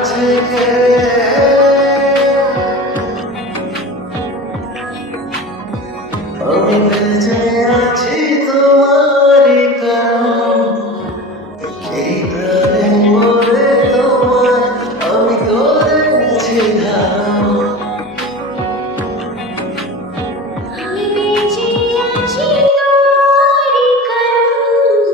আছে কে আমি বেঁচে আছি তোমারই কারণ এই প্রাণে মরে তোমায় আমি করেছি ধারণ আমি বেঁচে আছি তোমারই কারণ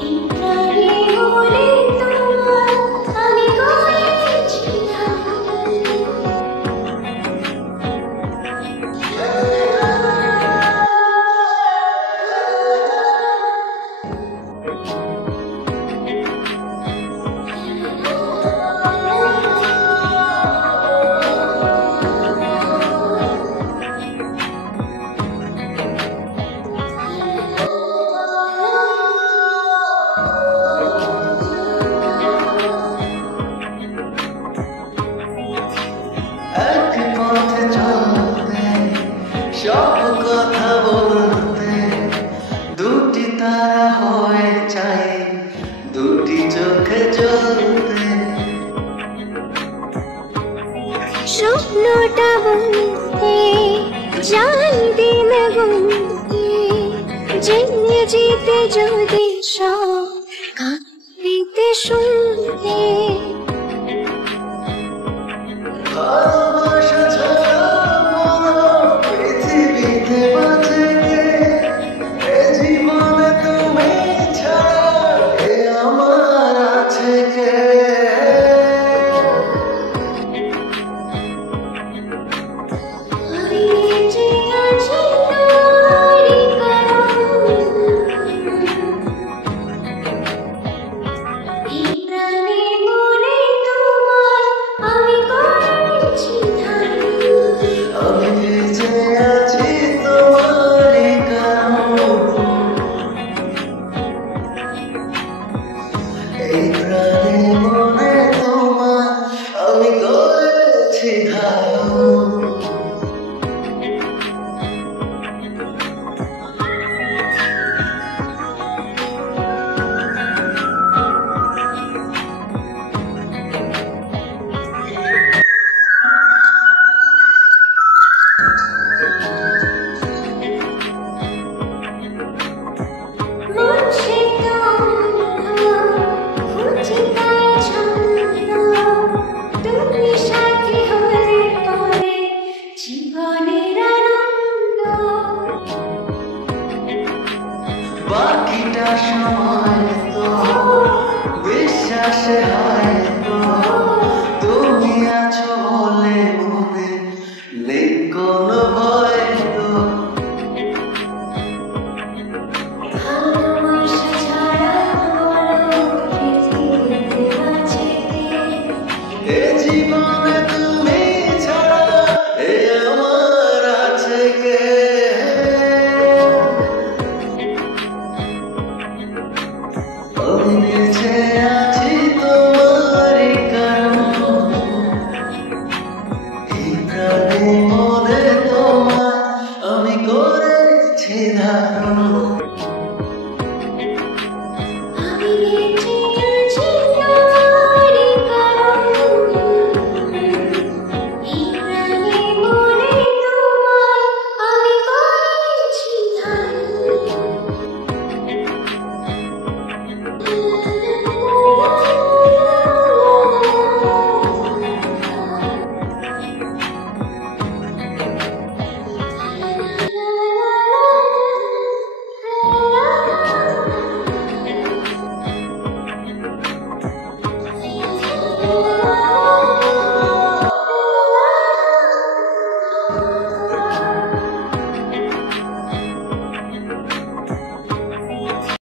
এই প্রাণে মরে তোমায় আমি করেছি এক পথে চলতে সব কথা বলতে দুটি তারা হয়ে চাই দুটি চোখে জ্বলতে স্বপ্নটা বলতে জানি দিন গুনতে জেনে যেতে যদি সব কাঁদতে শুনতে ভালোবাসা ছাড়া মরো পৃথিবীতে বাঁচে কে? এ জীবনে তুমি ছাড়া এ আমার আছে কে আমি বেঁচে আছি তোমারই কারণ এই প্রাণে মরে তোমায় আমি করেছি ধারণ আমি বেঁচে আছি তোমারই কারণ এই প্রাণে মনে তোমায় আমি করেছি ধারণ মন সে খুঁজি তাই ছন্দ তুমি সাথী হলে পরে জীবনের আনন্দ বাকিটা সময় তো বিশ্বাসে